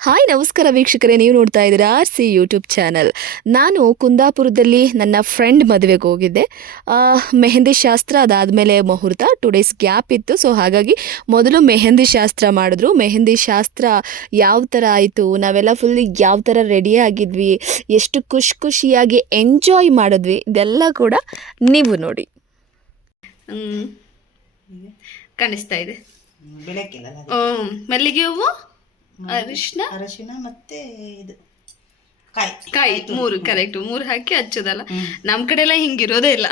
Hi ನಮಸ್ಕಾರ ವೀಕ್ಷಕರೇ, ನೀವು ನೋಡ್ತಾ ಇದ್ದೀರಾ RC ಯೂಟ್ಯೂಬ್ ಚಾನಲ್. ನಾನು ಕುಂದಾಪುರದಲ್ಲಿ ನನ್ನ ಫ್ರೆಂಡ್ ಮದುವೆಗೆ ಹೋಗಿದ್ದೆ. ಮೆಹಂದಿ ಶಾಸ್ತ್ರ, ಅದಾದಮೇಲೆ ಮುಹೂರ್ತ, 2 ಡೇಸ್ ಗ್ಯಾಪ್ ಇತ್ತು. ಸೊ ಹಾಗಾಗಿ ಮೊದಲು ಮೆಹಂದಿ ಶಾಸ್ತ್ರ ಮಾಡಿದ್ರು. ಮೆಹಂದಿ ಶಾಸ್ತ್ರ ಯಾವ ಥರ ಆಯಿತು, ನಾವೆಲ್ಲ ಫುಲ್ ಯಾವ ಥರ ರೆಡಿ ಆಗಿದ್ವಿ, ಎಷ್ಟು ಖುಷಿಯಾಗಿ ಎಂಜಾಯ್ ಮಾಡಿದ್ವಿ, ಇದೆಲ್ಲ ಕೂಡ ನೀವು ನೋಡಿ. ಕಾಣಿಸ್ತಾ ಇದೆ ಮಲ್ಲಿಗೆ ಹೂವು, ಅರಿಶಿನ ಮತ್ತೆ ಇದು ಕಾಯಿ, ಮೂರು ಕರೆಕ್ಟ್, ಮೂರು ಹಾಕಿ ಹಚ್ಚೋದಲ್ಲ. ನಮ್ಮ ಕಡೆ ಎಲ್ಲ ಹಿಂಗಿರೋದೇ ಇಲ್ಲ.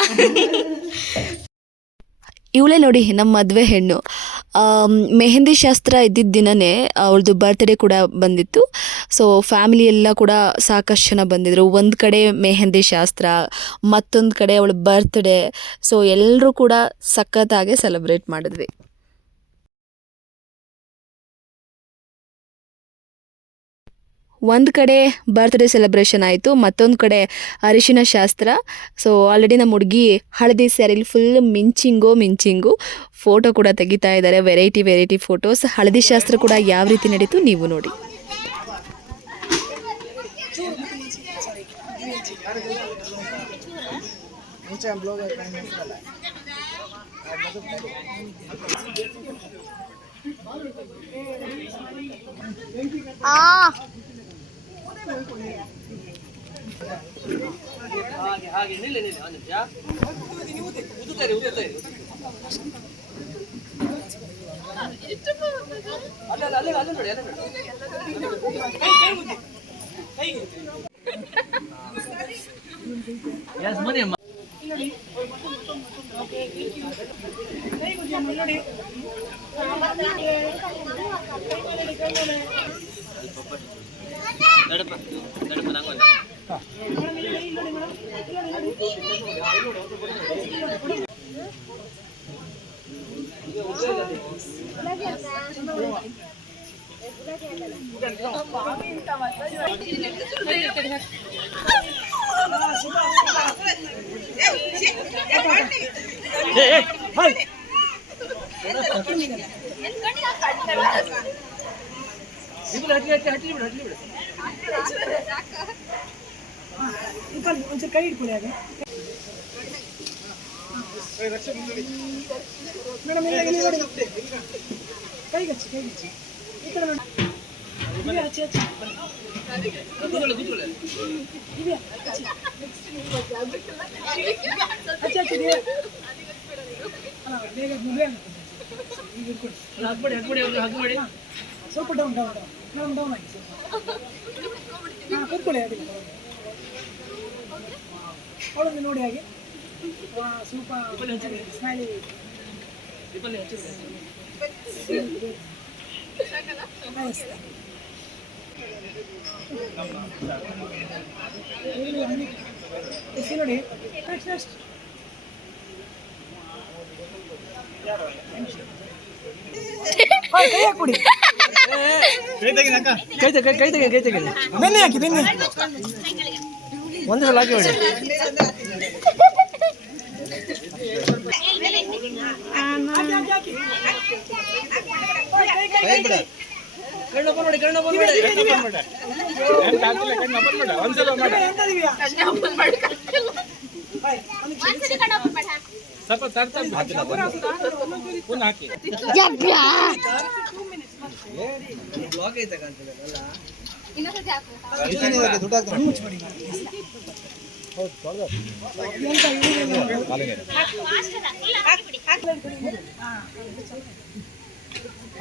ಇವಳೇ ನೋಡಿ ನಮ್ಮ ಮದುವೆ ಹೆಣ್ಣು. ಮೆಹಂದಿ ಶಾಸ್ತ್ರ ಇದ್ದಿದ್ದ ದಿನವೇ ಅವಳದು ಬರ್ತ್ಡೇ ಕೂಡ ಬಂದಿತ್ತು. ಸೊ ಫ್ಯಾಮಿಲಿ ಎಲ್ಲ ಕೂಡ ಸಾಕಷ್ಟು ಜನ ಬಂದಿದ್ದರು. ಒಂದು ಕಡೆ ಮೆಹಂದಿ ಶಾಸ್ತ್ರ, ಮತ್ತೊಂದು ಕಡೆ ಅವಳ ಬರ್ತ್ಡೇ. ಸೊ ಎಲ್ಲರೂ ಕೂಡ ಸಖತ್ತಾಗಿ ಸೆಲೆಬ್ರೇಟ್ ಮಾಡಿದ್ವಿ. ಒಂದು ಕಡೆ ಬರ್ತ್ಡೇ ಸೆಲೆಬ್ರೇಷನ್ ಆಯಿತು, ಮತ್ತೊಂದು ಕಡೆ ಅರಿಶಿನ ಶಾಸ್ತ್ರ. ಸೊ ಆಲ್ರೆಡಿ ನಮ್ಮ ಹುಡುಗಿ ಹಳದಿ ಸ್ಯಾರಿಲಿ ಫುಲ್ ಮಿಂಚಿಂಗು ಫೋಟೋ ಕೂಡ ತೆಗಿತಾ ಇದ್ದಾರೆ. Variety photos. ಹಳದಿ ಶಾಸ್ತ್ರ ಕೂಡ ಯಾವ ರೀತಿ ನಡೀತು ನೀವು ನೋಡಿ. ಕೈ ಇಟ್ಕೊಳ್ಳಿ ಹಾಗೆ ಮೇಡಮ್, ಕೈಗೆ ಹಚ್ಚಿ ಈ ಕಡೆ ನೋಡಿ. ಹಚ್ಚಿ ಬೇಗ ಸ್ವಲ್ಪ ಡೌನ್ ಆಗಿ ಕೂತ್ಕೊಳ್ಳಿ. ಅದೇ ಅವಳನ್ನು ನೋಡಿ ಹಾಗೆ ಸೂಪರ್ ಸ್ಮೈಲಿ. ನೋಡಿ ನೆಕ್ಸ್ಟ್ ಕೊಡಿ. ಬೆನ್ನಿ ಹಾಕಿ, ಬೆನ್ನಿ ಒಂದು ಸಲ ಹಾಕಿ ಹೊಡಿ.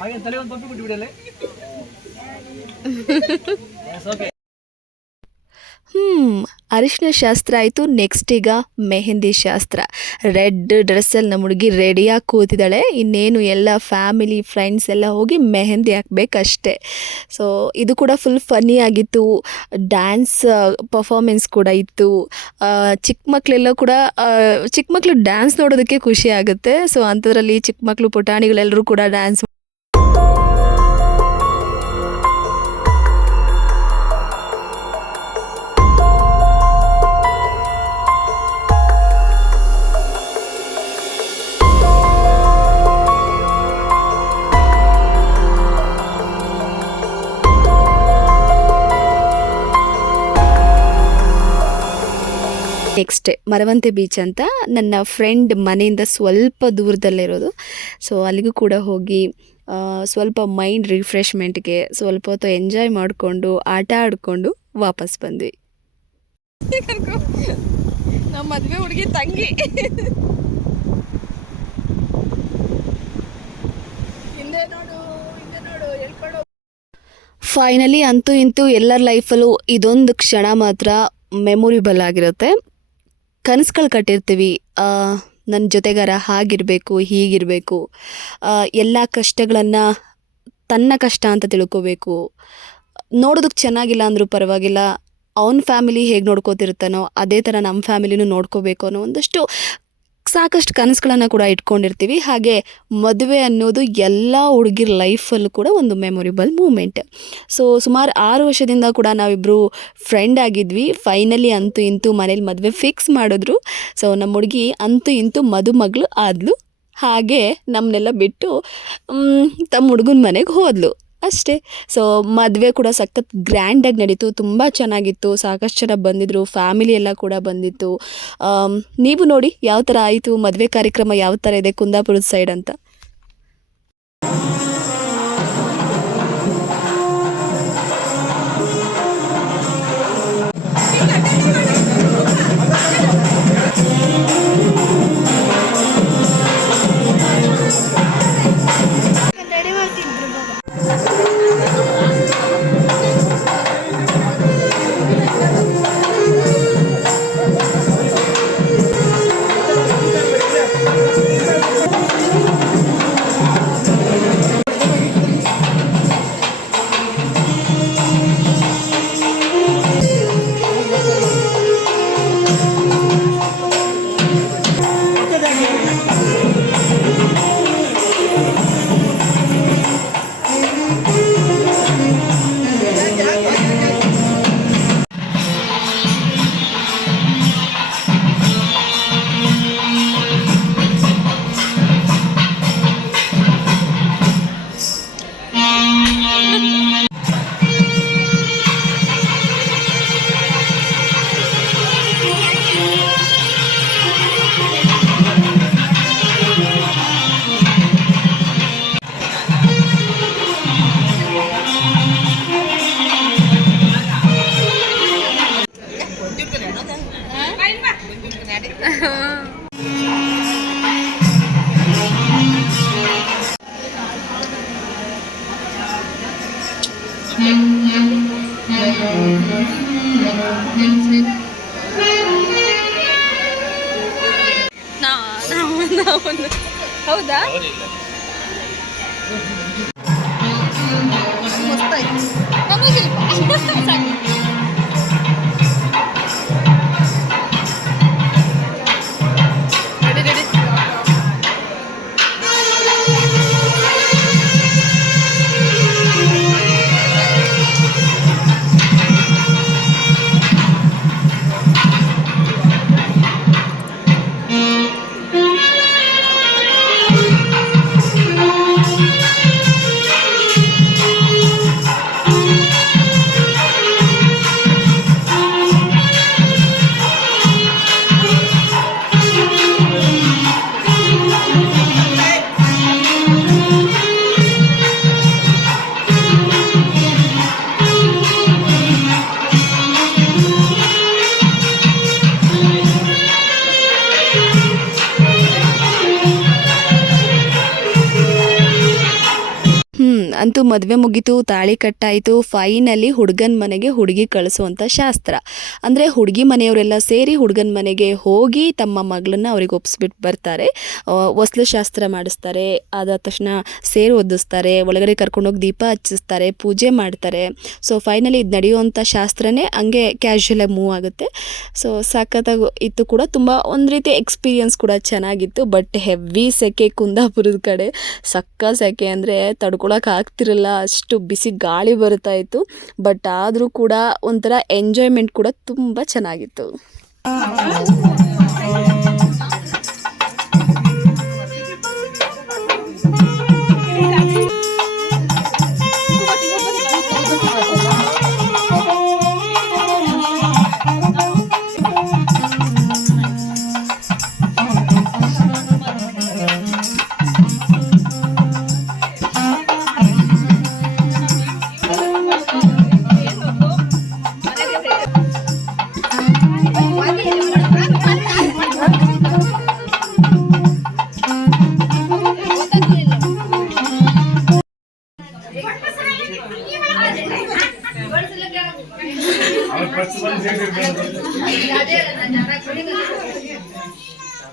ಹಾಗೆ ತಲೆ ಒಂದು ಪಪ್ಪಿ ಬಿಟ್ಟು ಬಿಡಲೆ. ಅರಿಶಿನ ಶಾಸ್ತ್ರ ಆಯಿತು. ನೆಕ್ಸ್ಟ್ ಈಗ ಮೆಹಂದಿ ಶಾಸ್ತ್ರ. ರೆಡ್ ಡ್ರೆಸ್ಸಲ್ಲಿ ನಮ್ಮ ಹುಡುಗಿ ರೆಡಿಯಾಗಿ ಕೂತಿದ್ದಾಳೆ. ಇನ್ನೇನು ಎಲ್ಲ ಫ್ಯಾಮಿಲಿ ಫ್ರೆಂಡ್ಸ್ ಎಲ್ಲ ಹೋಗಿ ಮೆಹಂದಿ ಹಾಕಬೇಕಷ್ಟೆ. ಸೊ ಇದು ಕೂಡ ಫುಲ್ ಫನ್ನಿ ಆಗಿತ್ತು. ಡ್ಯಾನ್ಸ್ ಪರ್ಫಾರ್ಮೆನ್ಸ್ ಕೂಡ ಇತ್ತು. ಚಿಕ್ಕ ಮಕ್ಕಳು ಡ್ಯಾನ್ಸ್ ನೋಡೋದಕ್ಕೆ ಖುಷಿ ಆಗುತ್ತೆ. ಸೊ ಅಂಥದ್ರಲ್ಲಿ ಚಿಕ್ಕ ಮಕ್ಕಳು ಪುಟಾಣಿಗಳೆಲ್ಲರೂ ಕೂಡ ಡ್ಯಾನ್ಸ್ ನೆಕ್ಸ್ಟ್ ಮರವಂತೆ ಬೀಚ್ ಅಂತ ನನ್ನ ಫ್ರೆಂಡ್ ಮನೆಯಿಂದ ಸ್ವಲ್ಪ ದೂರದಲ್ಲಿರೋದು. ಸೊ ಅಲ್ಲಿಗೂ ಕೂಡ ಹೋಗಿ ಸ್ವಲ್ಪ ಮೈಂಡ್ ರಿಫ್ರೆಶ್ಮೆಂಟ್ಗೆ ಸ್ವಲ್ಪ ಹೊತ್ತು ಎಂಜಾಯ್ ಮಾಡಿಕೊಂಡು ಆಟ ಆಡಿಕೊಂಡು ವಾಪಸ್ ಬಂದ್ವಿ. ನಮ್ಮ ಮದುವೆ ಹುಡುಗಿ ತಂಗಿ ಹಿಂದೆ ನೋಡು ಹೇಳ್ಕೊಡು. ಫೈನಲಿ ಅಂತೂ ಇಂತೂ ಎಲ್ಲರ ಲೈಫಲ್ಲೂ ಇದೊಂದು ಕ್ಷಣ ಮಾತ್ರ ಮೆಮೊರಿಬಲ್ ಆಗಿರುತ್ತೆ. ಕನಸುಗಳು ಕಟ್ಟಿರ್ತೀವಿ, ನನ್ನ ಜೊತೆಗಾರ ಹಾಗಿರಬೇಕು ಹೀಗಿರಬೇಕು, ಎಲ್ಲ ಕಷ್ಟಗಳನ್ನು ತನ್ನ ಕಷ್ಟ ಅಂತ ತಿಳ್ಕೋಬೇಕು, ನೋಡೋದಕ್ಕೆ ಚೆನ್ನಾಗಿಲ್ಲ ಅಂದರೂ ಪರವಾಗಿಲ್ಲ, ಅವನ ಫ್ಯಾಮಿಲಿ ಹೇಗೆ ನೋಡ್ಕೋತಿರ್ತಾನೋ ಅದೇ ಥರ ನಮ್ಮ ಫ್ಯಾಮಿಲಿನೂ ನೋಡ್ಕೋಬೇಕು ಅನ್ನೋ ಒಂದಷ್ಟು ಸಾಕಷ್ಟು ಕನಸುಗಳನ್ನು ಕೂಡ ಇಟ್ಕೊಂಡಿರ್ತೀವಿ. ಹಾಗೆ ಮದುವೆ ಅನ್ನೋದು ಎಲ್ಲ ಹುಡುಗಿರ ಲೈಫಲ್ಲೂ ಕೂಡ ಒಂದು ಮೆಮೊರಿಬಲ್ ಮೂಮೆಂಟ್. ಸೊ ಸುಮಾರು 6 ವರ್ಷದಿಂದ ಕೂಡ ನಾವಿಬ್ಬರು ಫ್ರೆಂಡ್ ಆಗಿದ್ವಿ. ಫೈನಲಿ ಅಂತೂ ಇಂತೂ ಮನೇಲಿ ಮದುವೆ ಫಿಕ್ಸ್ ಮಾಡಿದ್ರು. ಸೊ ನಮ್ಮ ಹುಡುಗಿ ಅಂತೂ ಇಂತೂ ಮದುಮಗಳು ಆದ್ಲು. ಹಾಗೆ ನಮ್ಮನ್ನೆಲ್ಲ ಬಿಟ್ಟು ತಮ್ಮ ಹುಡುಗನ ಮನೆಗೆ ಹೋದ್ಲು ಅಷ್ಟೇ. ಸೊ ಮದುವೆ ಕೂಡ ಸಖತ್ ಗ್ರ್ಯಾಂಡಾಗಿ ನಡೀತು, ತುಂಬ ಚೆನ್ನಾಗಿತ್ತು, ಸಾಕಷ್ಟು ಜನ ಬಂದಿದ್ದರು, ಫ್ಯಾಮಿಲಿ ಎಲ್ಲ ಕೂಡ ಬಂದಿತ್ತು. ನೀವು ನೋಡಿ ಯಾವ ಥರ ಆಯಿತು ಮದುವೆ ಕಾರ್ಯಕ್ರಮ, ಯಾವ ಥರ ಇದೆ ಕುಂದಾಪುರದ ಸೈಡ್ ಅಂತ. ಹೌದಾ? ಅಂತೂ ಮದುವೆ ಮುಗೀತು, ತಾಳಿ ಕಟ್ಟಾಯಿತು. ಫೈನಲಿ ಹುಡುಗನ ಮನೆಗೆ ಹುಡುಗಿ ಕಳಿಸುವಂಥ ಶಾಸ್ತ್ರ. ಅಂದರೆ ಹುಡುಗಿ ಮನೆಯವರೆಲ್ಲ ಸೇರಿ ಹುಡುಗನ ಮನೆಗೆ ಹೋಗಿ ತಮ್ಮ ಮಗಳನ್ನ ಅವ್ರಿಗೆ ಒಪ್ಪಿಸ್ಬಿಟ್ಟು ಬರ್ತಾರೆ. ಹೊಸ್ಲು ಶಾಸ್ತ್ರ ಮಾಡಿಸ್ತಾರೆ, ಅದಾದ ತಕ್ಷಣ ಸೇರು ಒದಿಸ್ತಾರೆ, ಒಳಗಡೆ ಕರ್ಕೊಂಡೋಗಿ ದೀಪ ಹಚ್ಚಿಸ್ತಾರೆ, ಪೂಜೆ ಮಾಡ್ತಾರೆ. ಸೊ ಫೈನಲಿ ಇದು ನಡೆಯುವಂಥ ಶಾಸ್ತ್ರನೇ ಹಂಗೆ ಕ್ಯಾಶುಯಲಾಗಿ ಮೂವ್ ಆಗುತ್ತೆ. ಸೊ ಸಖತ್ತಾಗಿ ಇತ್ತು ಕೂಡ, ತುಂಬ ಒಂದು ರೀತಿ ಎಕ್ಸ್ಪೀರಿಯನ್ಸ್ ಕೂಡ ಚೆನ್ನಾಗಿತ್ತು. ಬಟ್ ಹೆವಿ ಸೆಕೆ ಕುಂದಾಪುರದ ಕಡೆ, ಸಕ್ಕ ಸೆಕೆ ಅಂದರೆ ತಡ್ಕೊಳಕ್ಕೆ ಆಗ್ತಿರಲ್ಲ, ಅಷ್ಟು ಬಿಸಿ ಗಾಳಿ ಬರ್ತಾ ಇತ್ತು. ಬಟ್ ಆದರೂ ಕೂಡ ಒಂಥರ ಎಂಜಾಯ್ಮೆಂಟ್ ಕೂಡ ತುಂಬ ಚೆನ್ನಾಗಿತ್ತು. ಅವ್ರು first ಬಂದು ಸೇರಿದ್ರು.